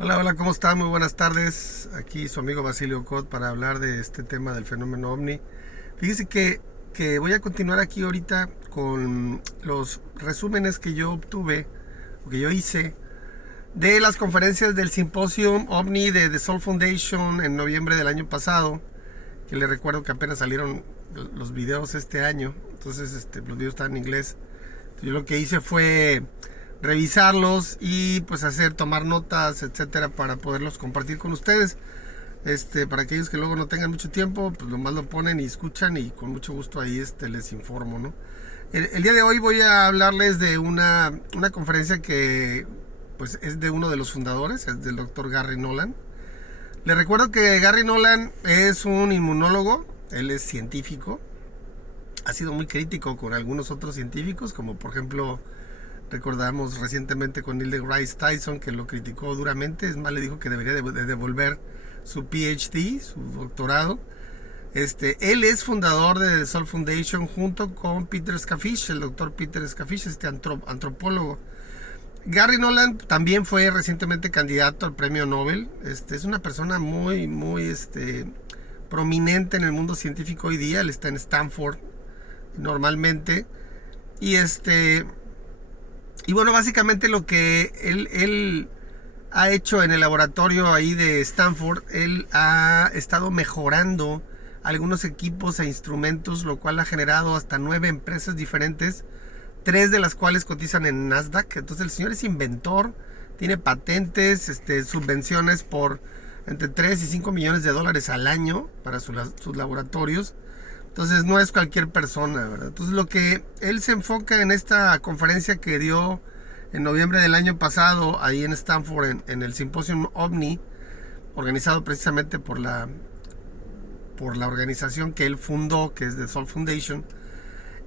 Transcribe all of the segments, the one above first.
Hola, hola, ¿cómo está? Muy buenas tardes. Aquí su amigo Basilio Cot para hablar de este tema del fenómeno ovni. Fíjese que voy a continuar aquí ahorita con los resúmenes que yo obtuve, o que yo hice, de las conferencias del Symposium OVNI de The Soul Foundation en noviembre del año pasado, que le recuerdo que apenas salieron los videos este año, entonces los videos están en inglés. Yo lo que hice fue revisarlos y pues tomar notas, etcétera, para poderlos compartir con ustedes. Para aquellos que luego no tengan mucho tiempo, pues nomás lo ponen y escuchan y con mucho gusto ahí les informo, ¿no? El día de hoy voy a hablarles de una conferencia que pues es de uno de los fundadores, es del doctor Gary Nolan. Les recuerdo que Gary Nolan es un inmunólogo, él es científico, ha sido muy crítico con algunos otros científicos, como por ejemplo recordamos recientemente con Neil deGrasse Tyson, que lo criticó duramente. Es más, le dijo que debería de devolver su PhD, su doctorado. Él es fundador de The Soul Foundation junto con Peter Skafish, el doctor Peter Skafish, antropólogo. Gary Nolan también fue recientemente candidato al premio Nobel. Es una persona muy prominente en el mundo científico hoy día. Él está en Stanford normalmente. Y bueno, básicamente lo que él ha hecho en el laboratorio ahí de Stanford, él ha estado mejorando algunos equipos e instrumentos, lo cual ha generado hasta 9 empresas diferentes, 3 de las cuales cotizan en Nasdaq. Entonces el señor es inventor, tiene patentes, subvenciones por entre 3 y 5 millones de dólares al año para sus laboratorios. Entonces no es cualquier persona, ¿verdad? Entonces lo que él se enfoca en esta conferencia que dio en noviembre del año pasado ahí en Stanford, en el Symposium OVNI, organizado precisamente por la organización que él fundó, que es The Soul Foundation.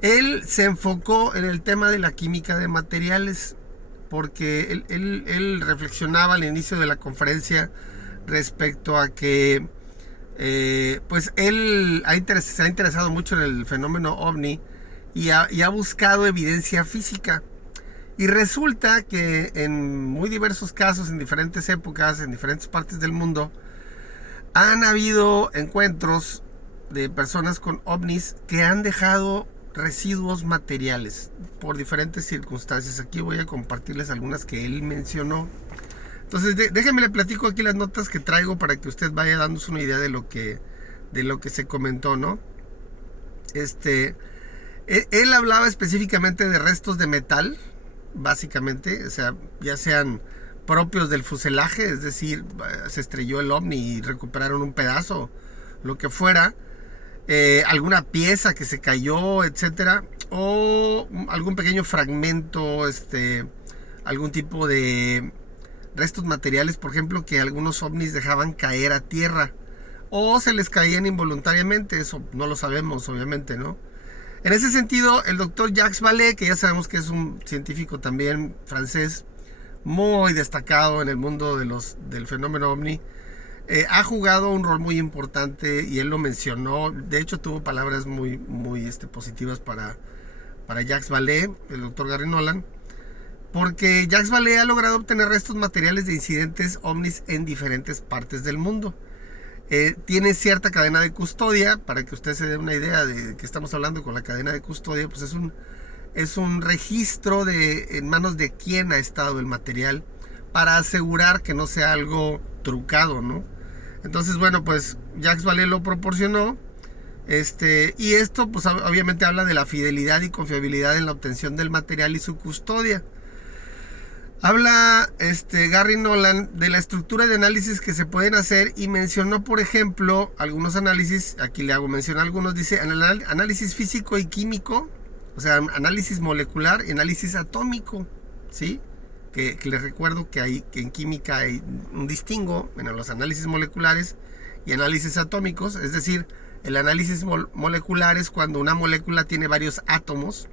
Él se enfocó en el tema de la química de materiales, porque él reflexionaba al inicio de la conferencia respecto a que pues él se ha interesado mucho en el fenómeno OVNI y ha buscado evidencia física. Y resulta que en muy diversos casos, en diferentes épocas, en diferentes partes del mundo, han habido encuentros de personas con ovnis que han dejado residuos materiales por diferentes circunstancias. Aquí voy a compartirles algunas que él mencionó. Entonces déjenme le platico aquí las notas que traigo para que usted vaya dándose una idea de lo que se comentó, ¿no? Él hablaba específicamente de restos de metal, básicamente, o sea, ya sean propios del fuselaje, es decir, se estrelló el ovni y recuperaron un pedazo, lo que fuera, alguna pieza que se cayó, etcétera, o algún pequeño fragmento, algún tipo de restos materiales, por ejemplo, que algunos ovnis dejaban caer a tierra o se les caían involuntariamente. Eso no lo sabemos, obviamente, ¿no? En ese sentido, el doctor Jacques Vallée, que ya sabemos que es un científico también francés muy destacado en el mundo del fenómeno ovni, ha jugado un rol muy importante y él lo mencionó. De hecho, tuvo palabras muy positivas para Jacques Vallée, el doctor Gary Nolan, porque Jacques Vallée ha logrado obtener restos materiales de incidentes ovnis en diferentes partes del mundo. Tiene cierta cadena de custodia, para que usted se dé una idea de qué estamos hablando con la cadena de custodia. Pues es un registro en manos de quién ha estado el material, para asegurar que no sea algo trucado, ¿no? Entonces, bueno, pues Jacques Vallée lo proporcionó. Y esto pues obviamente habla de la fidelidad y confiabilidad en la obtención del material y su custodia. Habla Gary Nolan de la estructura de análisis que se pueden hacer y mencionó, por ejemplo, algunos análisis. Aquí le hago mención a algunos. Dice análisis físico y químico, o sea, análisis molecular y análisis atómico, ¿sí? Que les recuerdo que en química hay un distingo en los análisis moleculares y análisis atómicos. Es decir, el análisis molecular es cuando una molécula tiene varios átomos,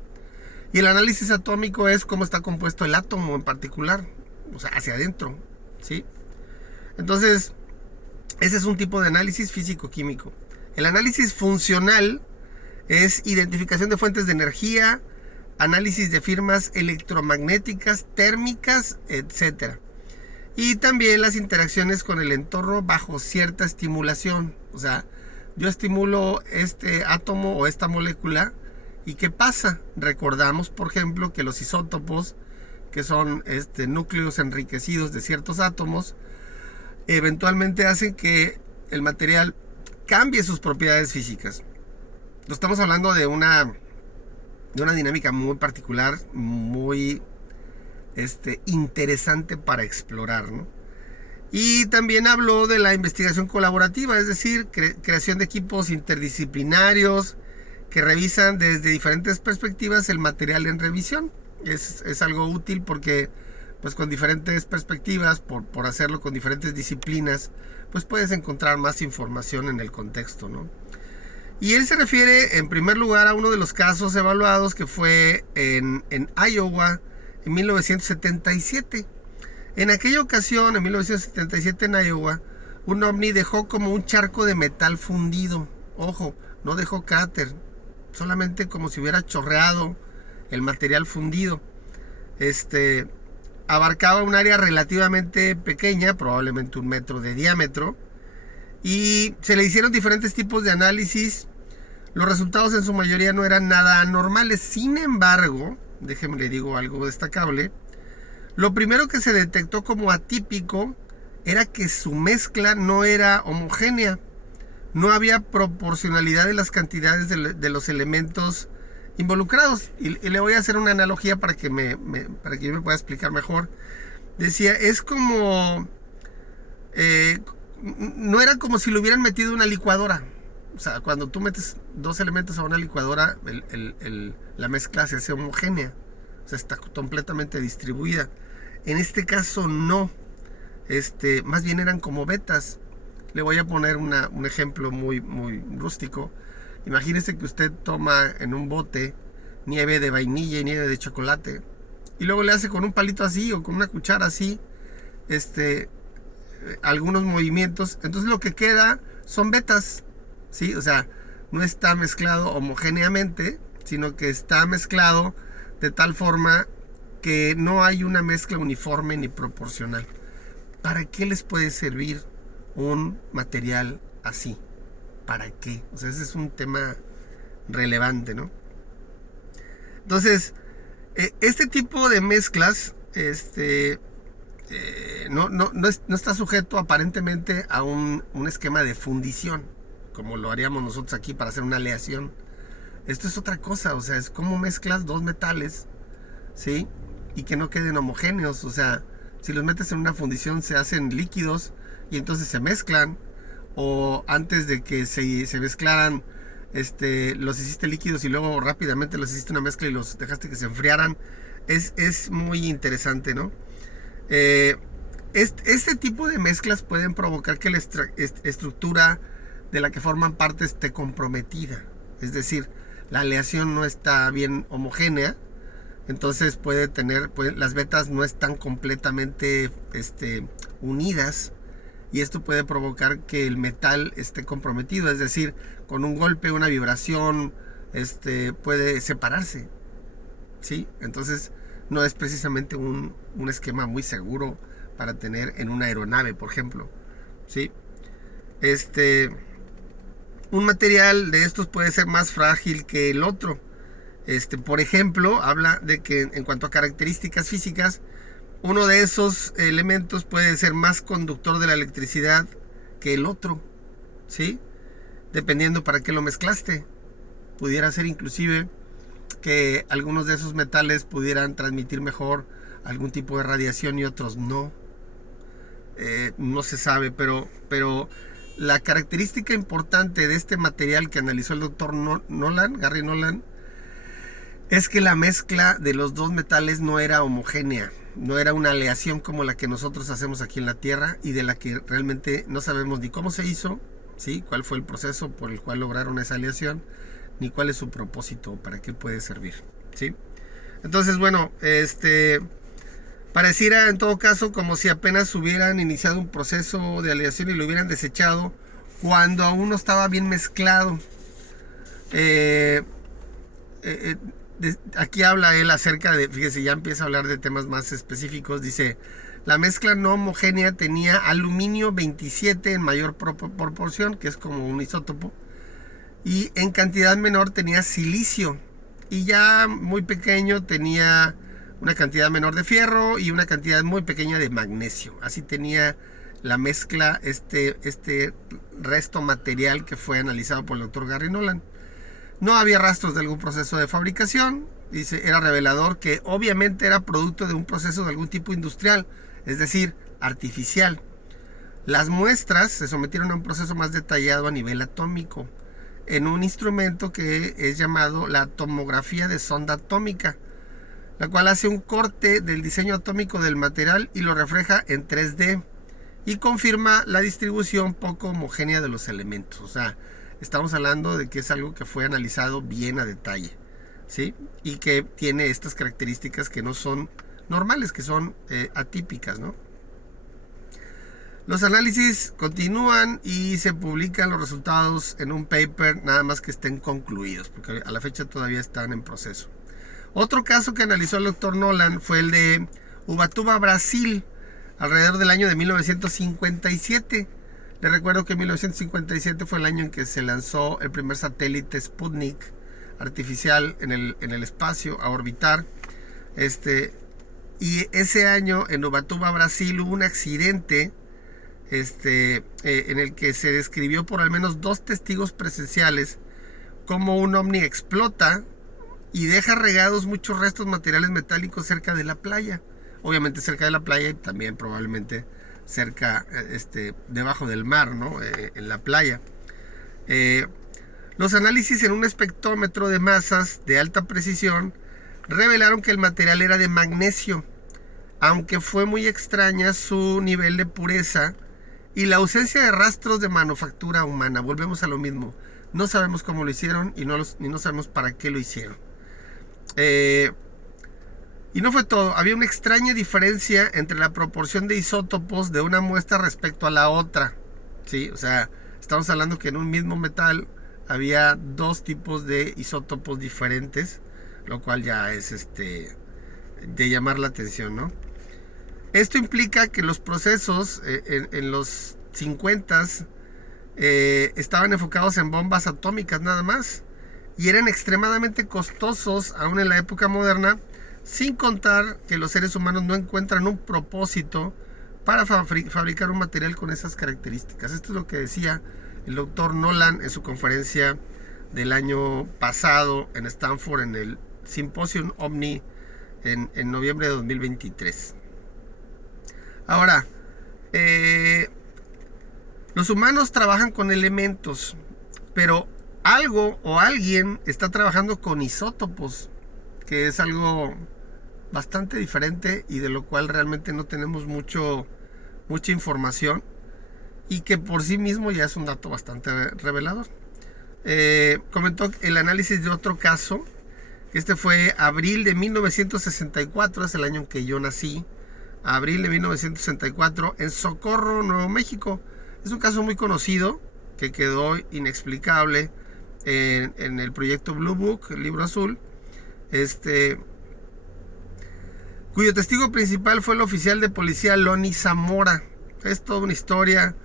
y el análisis atómico es cómo está compuesto el átomo en particular, o sea, hacia adentro, ¿sí? Entonces, ese es un tipo de análisis físico-químico. El análisis funcional es identificación de fuentes de energía, análisis de firmas electromagnéticas, térmicas, etc. Y también las interacciones con el entorno bajo cierta estimulación. O sea, yo estimulo este átomo o esta molécula, ¿y qué pasa? Recordamos, por ejemplo, que los isótopos, que son núcleos enriquecidos de ciertos átomos, eventualmente hacen que el material cambie sus propiedades físicas. Estamos hablando de una dinámica muy particular, muy interesante para explorar, ¿no? Y también habló de la investigación colaborativa, es decir, creación de equipos interdisciplinarios que revisan desde diferentes perspectivas el material en revisión. Es algo útil porque pues con diferentes perspectivas, por hacerlo con diferentes disciplinas, pues puedes encontrar más información en el contexto, ¿no? Y él se refiere en primer lugar a uno de los casos evaluados que fue en Iowa en 1977. En aquella ocasión, en 1977 en Iowa, un ovni dejó como un charco de metal fundido. Ojo, no dejó cráter, solamente como si hubiera chorreado el material fundido. Abarcaba un área relativamente pequeña, probablemente 1 metro de diámetro, y se le hicieron diferentes tipos de análisis. Los resultados en su mayoría no eran nada anormales. Sin embargo, déjenme le digo algo destacable. Lo primero que se detectó como atípico era que su mezcla no era homogénea. No había proporcionalidad de las cantidades de los elementos involucrados. Y le voy a hacer una analogía para que yo me pueda explicar mejor. Decía, es como... no era como si lo hubieran metido en una licuadora. O sea, cuando tú metes 2 elementos a una licuadora, la mezcla se hace homogénea. O sea, está completamente distribuida. En este caso no. Más bien eran como vetas. Le voy a poner un ejemplo muy, muy rústico. Imagínese que usted toma en un bote nieve de vainilla y nieve de chocolate, y luego le hace con un palito así o con una cuchara así algunos movimientos. Entonces lo que queda son vetas, ¿sí? O sea, no está mezclado homogéneamente, sino que está mezclado de tal forma que no hay una mezcla uniforme ni proporcional. ¿Para qué les puede servir un material así? ¿Para qué? O sea, ese es un tema relevante, ¿no? Entonces, este tipo de mezclas no está sujeto aparentemente a un esquema de fundición, como lo haríamos nosotros aquí para hacer una aleación. Esto es otra cosa, o sea, es como mezclas 2 metales, ¿sí? Y que no queden homogéneos. O sea, si los metes en una fundición se hacen líquidos y entonces se mezclan, o antes de que se mezclaran, los hiciste líquidos y luego rápidamente los hiciste una mezcla y los dejaste que se enfriaran. Es muy interesante, ¿no? Este tipo de mezclas pueden provocar que la estructura de la que forman parte esté comprometida. Es decir, la aleación no está bien homogénea. Entonces las vetas no están completamente unidas, y esto puede provocar que el metal esté comprometido. Es decir, con un golpe, una vibración, puede separarse, ¿sí? Entonces no es precisamente un esquema muy seguro para tener en una aeronave, por ejemplo, ¿sí? Un material de estos puede ser más frágil que el otro. Por ejemplo, habla de que en cuanto a características físicas, uno de esos elementos puede ser más conductor de la electricidad que el otro, ¿sí? Dependiendo para qué lo mezclaste. Pudiera ser inclusive que algunos de esos metales pudieran transmitir mejor algún tipo de radiación y otros no. No se sabe, pero la característica importante de este material que analizó el doctor Gary Nolan, es que la mezcla de los 2 metales no era homogénea, no era una aleación como la que nosotros hacemos aquí en la Tierra, y de la que realmente no sabemos ni cómo se hizo, ¿sí? Cuál fue el proceso por el cual lograron esa aleación, ni cuál es su propósito, para qué puede servir, ¿sí? Entonces, bueno, pareciera en todo caso como si apenas hubieran iniciado un proceso de aleación y lo hubieran desechado cuando aún no estaba bien mezclado. Aquí habla él acerca de, fíjese, ya empieza a hablar de temas más específicos. Dice, La mezcla no homogénea tenía aluminio 27 en mayor proporción, que es como un isótopo, y en cantidad menor tenía silicio, y ya muy pequeño tenía una cantidad menor de fierro y una cantidad muy pequeña de magnesio. Así tenía la mezcla este resto material que fue analizado por el doctor Gary Nolan. No había rastros de algún proceso de fabricación. Dice, era revelador que obviamente era producto de un proceso de algún tipo industrial, es decir, artificial. Las muestras se sometieron a un proceso más detallado a nivel atómico, en un instrumento que es llamado la tomografía de sonda atómica, la cual hace un corte del diseño atómico del material y lo refleja en 3D y confirma la distribución poco homogénea de los elementos. O sea, estamos hablando de que es algo que fue analizado bien a detalle, ¿sí? Y que tiene estas características que no son normales, que son atípicas, ¿no? Los análisis continúan y se publican los resultados en un paper, nada más que estén concluidos, porque a la fecha todavía están en proceso. Otro caso que analizó el doctor Nolan fue el de Ubatuba, Brasil, alrededor del año de 1957. Les recuerdo que 1957 fue el año en que se lanzó el primer satélite Sputnik artificial en el espacio a orbitar. Y ese año en Ubatuba, Brasil, hubo un accidente en el que se describió por al menos 2 testigos presenciales cómo un ovni explota y deja regados muchos restos materiales metálicos cerca de la playa. Obviamente cerca de la playa y también probablemente cerca, debajo del mar, ¿no? En la playa. Los análisis en un espectrómetro de masas de alta precisión revelaron que el material era de magnesio, aunque fue muy extraña su nivel de pureza y la ausencia de rastros de manufactura humana. Volvemos a lo mismo. No sabemos cómo lo hicieron y no sabemos para qué lo hicieron. Y no fue todo. Había una extraña diferencia entre la proporción de isótopos de una muestra respecto a la otra, ¿sí? O sea, estamos hablando que en un mismo metal había 2 tipos de isótopos diferentes, lo cual ya es de llamar la atención, ¿no? Esto implica que los procesos en los 50s estaban enfocados en bombas atómicas nada más y eran extremadamente costosos aún en la época moderna, sin contar que los seres humanos no encuentran un propósito para fabricar un material con esas características. Esto es lo que decía el doctor Nolan en su conferencia del año pasado en Stanford en el Symposium OVNI en noviembre de 2023. Ahora, los humanos trabajan con elementos, pero algo o alguien está trabajando con isótopos, que es algo bastante diferente y de lo cual realmente no tenemos mucha información y que por sí mismo ya es un dato bastante revelador. Comentó el análisis de otro caso, que fue abril de 1964, es el año en que yo nací, abril de 1964, en Socorro, Nuevo México. Es un caso muy conocido que quedó inexplicable en el proyecto Blue Book, el libro azul, cuyo testigo principal fue el oficial de policía Lonnie Zamora. Es toda una historia.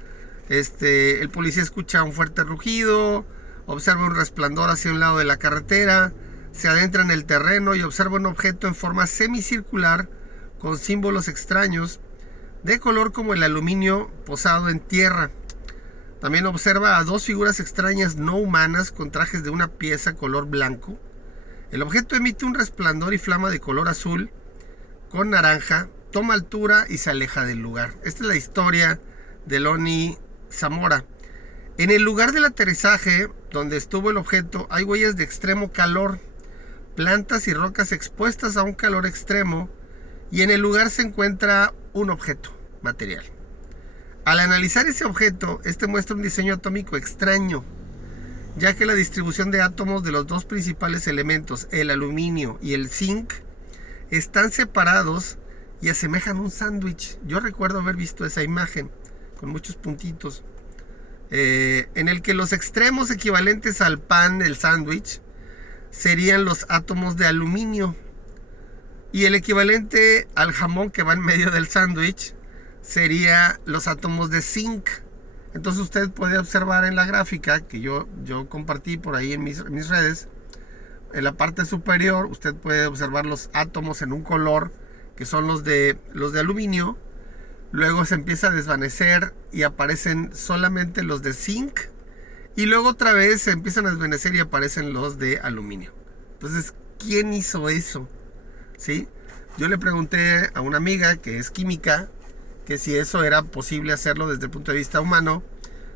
El policía escucha un fuerte rugido, observa un resplandor hacia un lado de la carretera, se adentra en el terreno y observa un objeto en forma semicircular con símbolos extraños de color como el aluminio posado en tierra. También observa a 2 figuras extrañas no humanas con trajes de una pieza color blanco. El objeto emite un resplandor y flama de color azul con naranja, toma altura y se aleja del lugar. Esta es la historia de Lonnie Zamora. En el lugar del aterrizaje, donde estuvo el objeto, hay huellas de extremo calor, plantas y rocas expuestas a un calor extremo, y en el lugar se encuentra un objeto material. Al analizar ese objeto, muestra un diseño atómico extraño, ya que la distribución de átomos de los 2 principales elementos, el aluminio y el zinc, están separados y asemejan un sándwich. Yo recuerdo haber visto esa imagen con muchos puntitos, en el que los extremos equivalentes al pan del sándwich serían los átomos de aluminio. Y el equivalente al jamón que va en medio del sándwich sería los átomos de zinc. Entonces usted puede observar en la gráfica que yo compartí por ahí en mis redes. En la parte superior usted puede observar los átomos en un color que son los de aluminio. Luego se empieza a desvanecer y aparecen solamente los de zinc. Y luego otra vez se empiezan a desvanecer y aparecen los de aluminio. Entonces, ¿quién hizo eso? ¿Sí? Yo le pregunté a una amiga que es química que si eso era posible hacerlo desde el punto de vista humano.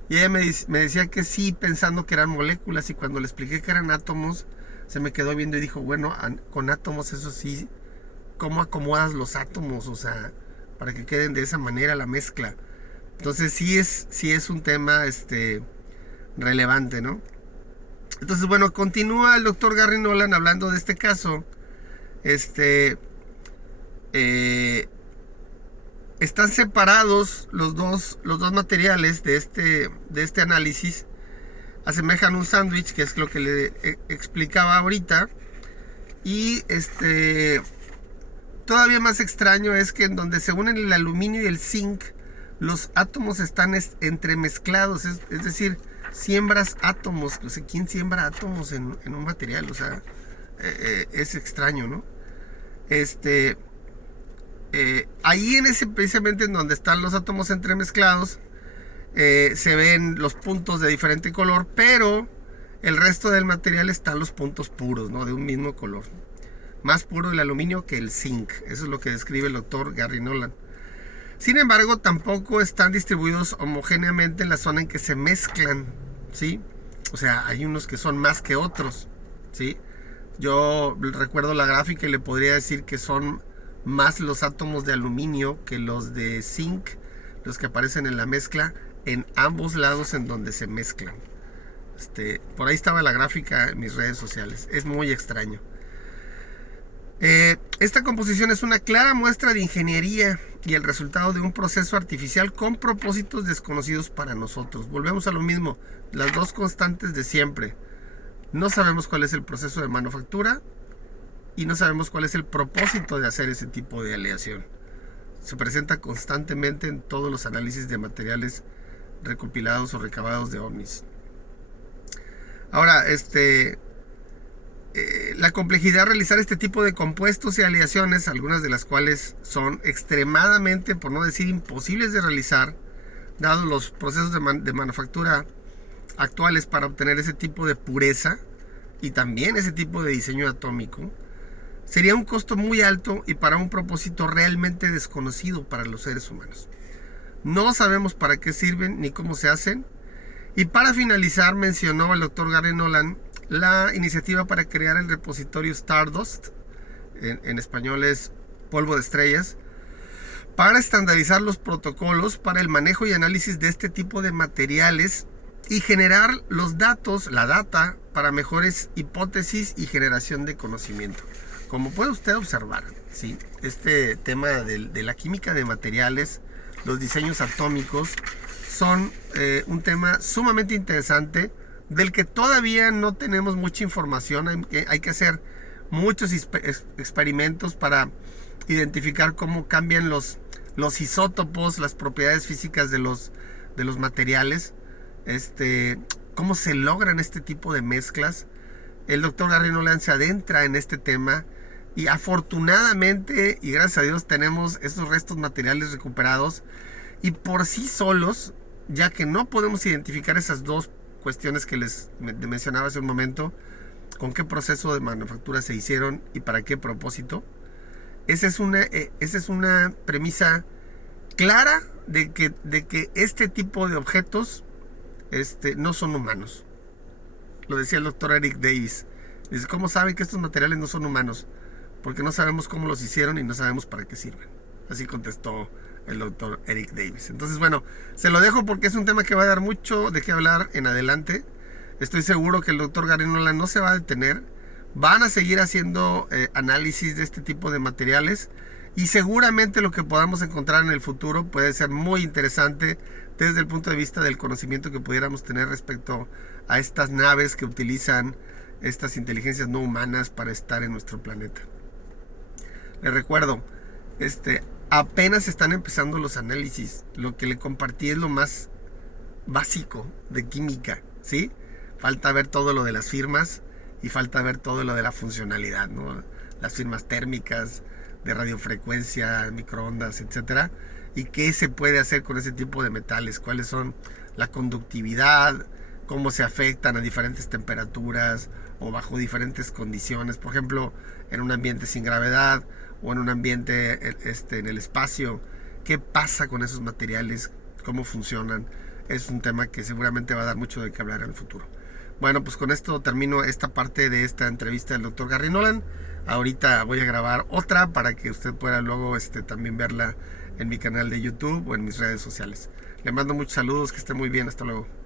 Y ella me decía que sí, pensando que eran moléculas. Y cuando le expliqué que eran átomos, se me quedó viendo y dijo, bueno, con átomos eso sí, ¿cómo acomodas los átomos? O sea, para que queden de esa manera la mezcla. Entonces sí es un tema relevante, ¿no? Entonces, bueno, continúa el doctor Gary Nolan hablando de este caso. Están separados los dos materiales de este análisis. Asemejan un sándwich, que es lo que le explicaba ahorita. Y todavía más extraño es que en donde se unen el aluminio y el zinc, los átomos están entremezclados. Es decir, siembras átomos. O sea, ¿quién siembra átomos en un material? O sea, es extraño, ¿no? Ahí precisamente en donde están los átomos entremezclados, se ven los puntos de diferente color, pero el resto del material están los puntos puros, ¿no? De un mismo color. Más puro el aluminio que el zinc. Eso es lo que describe el doctor Gary Nolan. Sin embargo, tampoco están distribuidos homogéneamente en la zona en que se mezclan, ¿sí? O sea, hay unos que son más que otros, ¿sí? Yo recuerdo la gráfica y le podría decir que son más los átomos de aluminio que los de zinc, los que aparecen en la mezcla, en ambos lados en donde se mezclan. Por ahí estaba la gráfica en mis redes sociales. Es muy extraño. Esta composición es una clara muestra de ingeniería y el resultado de un proceso artificial con propósitos desconocidos para nosotros. Volvemos a lo mismo, las dos constantes de siempre. No sabemos cuál es el proceso de manufactura y no sabemos cuál es el propósito de hacer ese tipo de aleación. Se presenta constantemente en todos los análisis de materiales recopilados o recabados de ovnis. Ahora, la complejidad de realizar este tipo de compuestos y aleaciones, algunas de las cuales son extremadamente, por no decir imposibles de realizar, dados los procesos de manufactura actuales para obtener ese tipo de pureza y también ese tipo de diseño atómico, sería un costo muy alto y para un propósito realmente desconocido para los seres humanos. No sabemos para qué sirven ni cómo se hacen. Y para finalizar, mencionó el doctor Gary Nolan la iniciativa para crear el repositorio Stardust, en español es polvo de estrellas, para estandarizar los protocolos para el manejo y análisis de este tipo de materiales y generar los datos, la data, para mejores hipótesis y generación de conocimiento. Como puede usted observar, ¿sí? Este tema de la química de materiales, los diseños atómicos, son un tema sumamente interesante del que todavía no tenemos mucha información. Hay que hacer muchos experimentos para identificar cómo cambian los isótopos, las propiedades físicas de los materiales, cómo se logran este tipo de mezclas. El doctor Gary Nolan se adentra en este tema y afortunadamente y gracias a Dios tenemos estos restos materiales recuperados y por sí solos, ya que no podemos identificar esas dos cuestiones que les mencionaba hace un momento, con qué proceso de manufactura se hicieron y para qué propósito. Esa es una premisa clara de que este tipo de objetos no son humanos. Lo decía el doctor Eric Davis. Dice, ¿cómo saben que estos materiales no son humanos? Porque no sabemos cómo los hicieron y no sabemos para qué sirven. Así contestó el doctor Eric Davis. Entonces, bueno, se lo dejo porque es un tema que va a dar mucho de qué hablar en adelante. Estoy seguro que el doctor Gary Nolan no se va a detener. Van a seguir haciendo análisis de este tipo de materiales y seguramente lo que podamos encontrar en el futuro puede ser muy interesante desde el punto de vista del conocimiento que pudiéramos tener respecto a estas naves que utilizan estas inteligencias no humanas para estar en nuestro planeta. Le recuerdo, apenas están empezando los análisis. Lo que le compartí es lo más básico de química, ¿sí? Falta ver todo lo de las firmas y falta ver todo lo de la funcionalidad, ¿no? Las firmas térmicas, de radiofrecuencia, microondas, etcétera. Y qué se puede hacer con ese tipo de metales, cuáles son la conductividad, cómo se afectan a diferentes temperaturas o bajo diferentes condiciones. Por ejemplo, en un ambiente sin gravedad o en un ambiente en el espacio. ¿Qué pasa con esos materiales? ¿Cómo funcionan? Es un tema que seguramente va a dar mucho de qué hablar en el futuro. Bueno, pues con esto termino esta parte de esta entrevista del Dr. Gary Nolan. Ahorita voy a grabar otra para que usted pueda luego también verla en mi canal de YouTube o en mis redes sociales. Le mando muchos saludos, que esté muy bien, hasta luego.